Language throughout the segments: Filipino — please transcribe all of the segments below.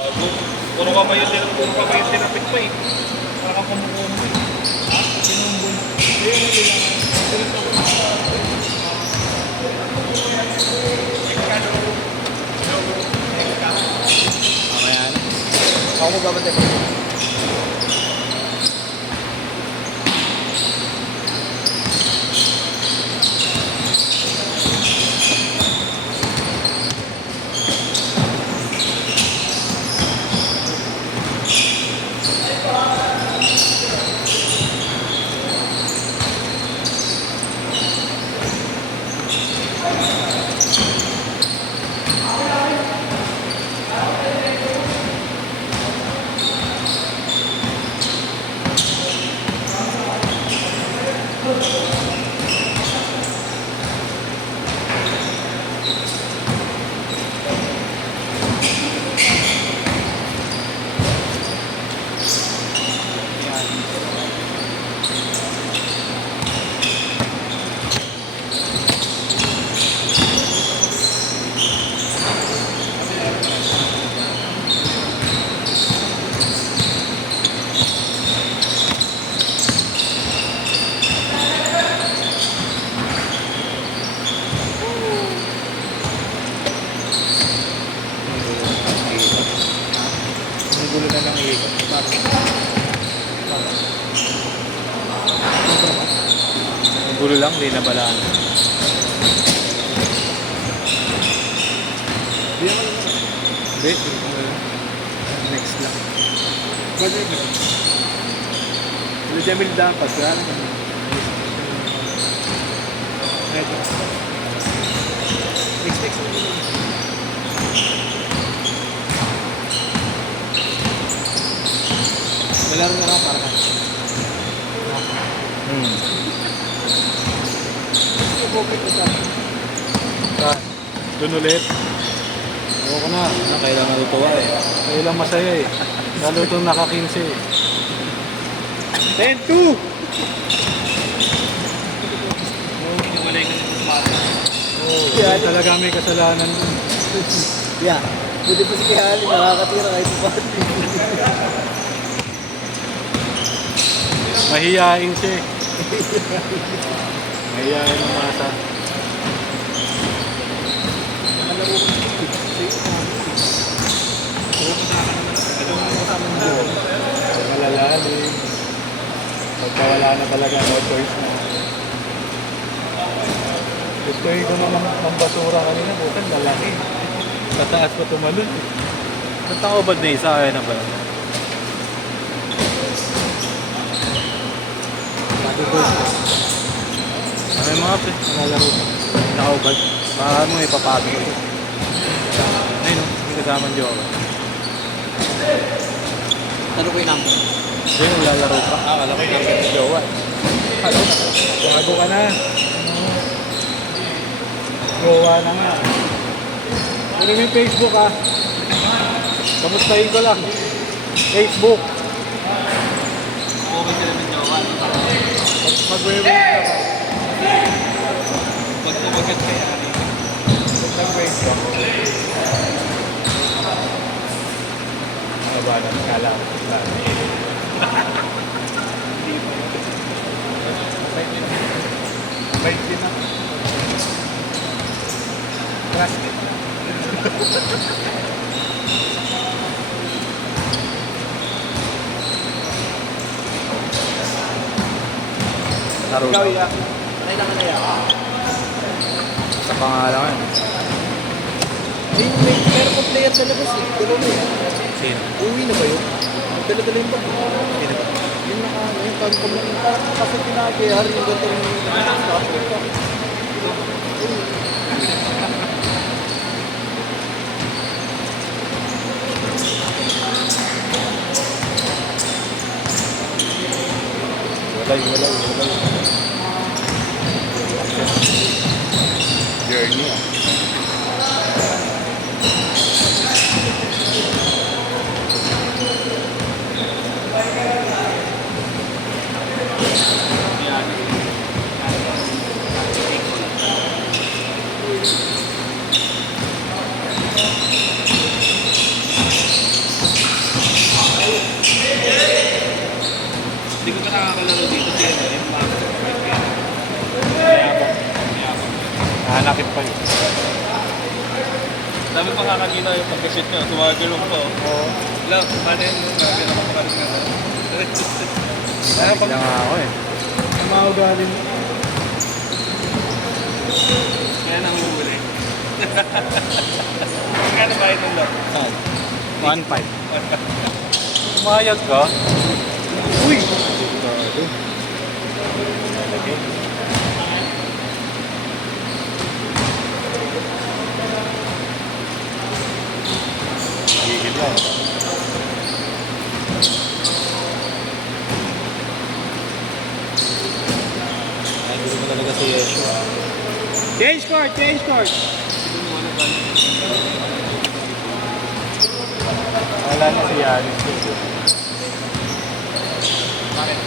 Puro kamay yung tinapit pa eh. Parang kumukuha eh. Ha? Sinumbol. Ayun, Mamaya na. Ako magbabantay pa. Gulo na lang ikot. Ang gulo lang, hindi na balaan. Hindi, next lang. Bagay ba? Wala Jamil dapat. Wala naman. Next lang. Malaro na lang para Doon ulit. Oo na. Kailangan natutuwa eh. Kailangan masaya eh. Lalo itong naka-15 eh. 10-2! Walay ka nito sa Oo, talaga may kasalanan dun. Yeah. Buti pa si Kihali, nakakatira kahit pa. Mahihain siya eh. Mahihain ang masa. Malalalim. Pagkawala na talaga, no choice na. Gusto ko naman ng basura kanina, bukan lalaki. Tataas pa tumalun. Ba't ako ba na isa? Kaya na ba? May mga pre, nalalaro ko. Nakaubad. Baka mo ipapato ko ito. Ayun o, may kasamang jowa. Ano ko yung number? Ayun, lalaro pa. Akala ko yung ng jowa. Ano? Bago ka na. Jowa na nga. Ano yung Facebook ha? Kamustahin ko lang. Facebook. Okay ka naman jowa. Mag-wait ka ba? Pag tumagat kaya rin. Nag-wait ka. Ano ba na? Kala ko. Hindi pa yun. Bait din ako. Plastic na. Laro Ikaw na. iya. Kailangan na yan. Sa pangalan. Meron pa player sa labas eh. Dalawa na eh. Sino? Uwi na ba yun? Dala-dala yung bag. Sino ba? Yung pag-com lang yung kasi pinag-ihar yung ganda yung Walay. Journey ah. Nanakit pa yun. Dami pa kakakita yung pagkashoot niya. Tumagalong pa. Oo. Wala, paano yun? Grabe na kapakaling na. Kaya pag... nga ako eh. Maugali mo. Kaya nang huli. Kano ba itong lot? Saan? 1.5. Umayag ka? Uy! Grabe. Gigil yan. Ay, gusto mo talaga si Yeshua. Change court, change court. Wala na si Yanis. Bakit?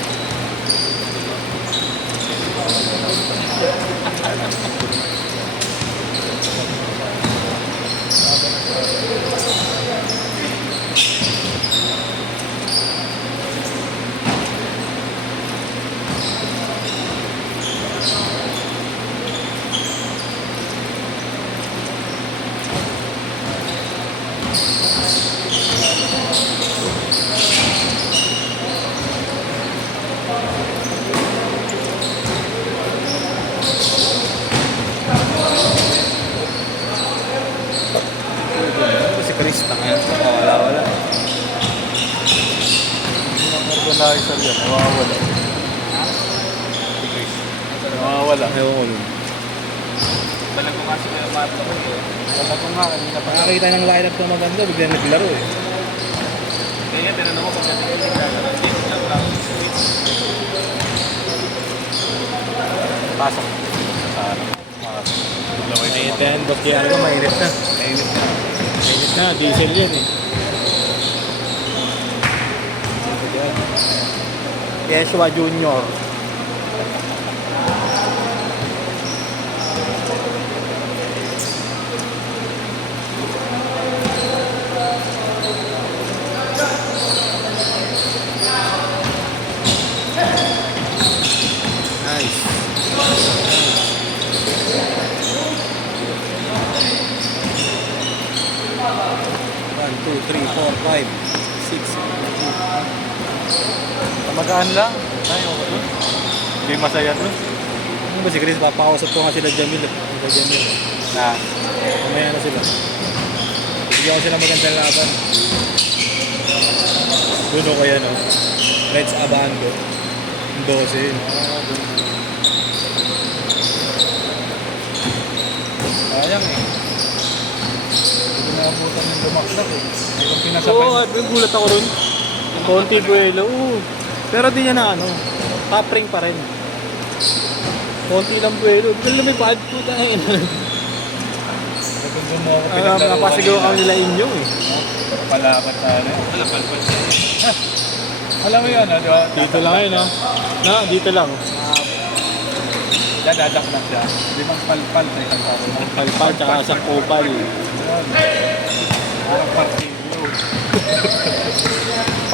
Si Chris, tanga. Wala. Organizer yan, nawawala. Si Chris. Nawawala. Ewan ko nun. Balag ko kasi may mato ko eh. Wala ko nga, kanina pa. Nakakita ng lineup na maganda, bigla naglaro eh. Kaya tinanong ko pagdating ko yung gagawin. Game lang lang. Pasok. Sana. Mainit yan, boss Diaro, mainit na. Mainit na. Mainit na, diesel yan eh. Yeshua Junior. Nice. One, two, three, four, five, six. Magaan lang. Tayo ko dun. Hindi masaya dun. Ano ba si Chris? Papakausap ko nga sila Jamil. Sila Jamil. Na. Mamaya na sila. Bigyan ko sila magandang laban. Doon o kaya no? Reds Abando. 12. Sayang eh. Hindi na abutan ng lumakdak eh. Yung pinasabay. Oo, gulat ako ron. Konti buwelo. Oo. Pero di niya na ano. Top ring pa rin. Konti lang buwelo. Bigla lumipad po tayo. Nagundun mo ako pinaglaruan. Napasigaw kami nila inyo eh. Palakat sana. Palapalpal siya. Alam mo yun, di ba? Dito lang yun, no? Na, dito lang. Dadadak lang siya. Limang palpal na isang tao. Palpal tsaka isang kupal. Parang partilyo.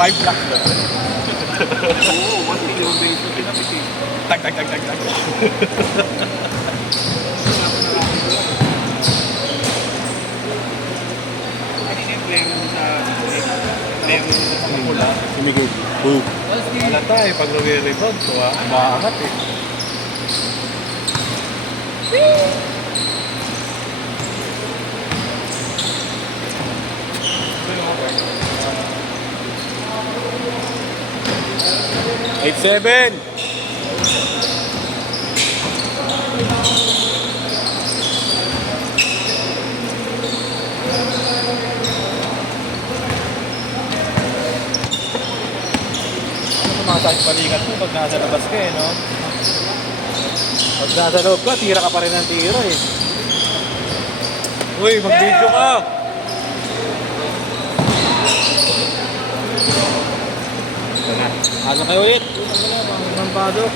5 blocks lang. Oo, 1 million base na pinapit eh. Tag. Kanina yung player mo sa player mo sa Pangula. Sumigil. Boom. Halata eh, pag nag-rebound, umaangat eh. Eight, 7. Tumatas balikat mo pag nasa labas ka eh, no? Pag nasa loob ka, tira ka pa rin ng tira eh. Uy, mag-video ka! Ito na. Ano kayo ulit? Ano na, pang padok.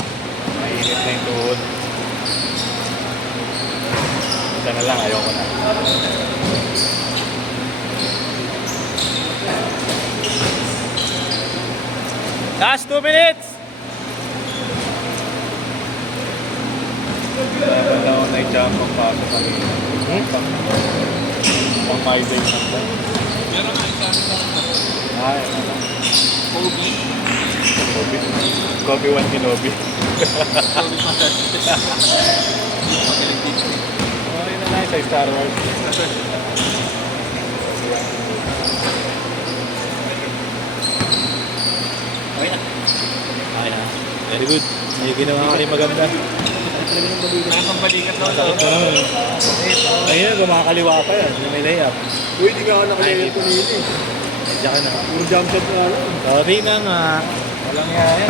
Mainit na yung tuhod. Isa na lang, ayoko na. Last 2 minutes! Wala na ako Diyan pang pasok kanina. Pang my day na ba? Pero nga, isa Ay, ano lang. Kobe. Kobe. Kobe 1 Kenobi. Kobe massage. Magaling dito. Okay na lang sa Star Wars. Okay na. Okay na. Very good. May ginawa ka rin maganda. Kaya pang balikat daw. Masakit na naman eh. Ayun, kumakaliwa pa yan. May layup. Uy, di nga ako nakalimutan ko nila eh. Diyan ka na. Puro jump shot na lang. Sorry na nga. Walang yaya.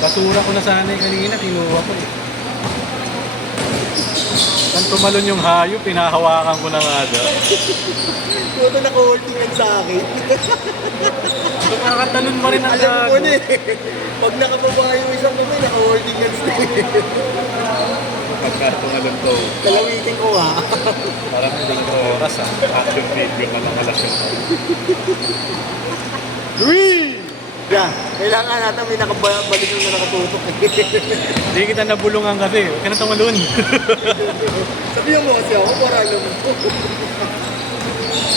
Basura ko na sana yung kanina, kinuha ko eh. Saan tumalon yung hayop, pinahawakan ko na nga daw. Puto naka-holding yan sa akin. Nakakatalon mo rin ang Alam ko gago. na eh. Pag nakababa yung isang kamay, naka-holding yan sa Pagka tumalon ko, Kalawitin ko ha. parang hindi ko oras ah. Action video ka lang alas yun. Uy! Yeah, kailangan natin may nakabalik yung nakatutok eh. Hindi kita nabulungan kasi, huwag ka na tumalon. Sabihan mo kasi ako, para alam mo.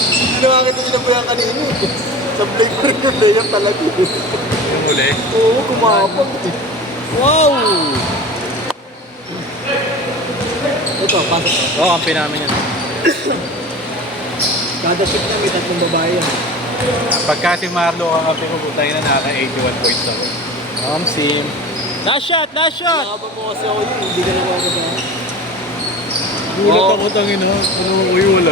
Ginawa kita sinabayan kanina eh. Sablay pa rin yung layup talaga. Yung uli. Oo, kumapag eh. Wow! Ito, pasok ko. Oo, kampi namin yun. Kada shift na may tatlong babae yan. Pagka si Marlo kakampi ko, putay na naka 81 points ako. Sim. Last shot! Last shot! Nakabang mo kasi ako yun, hindi ka naman ako ba? Gulat ako tangin ha. Ano ko yung wala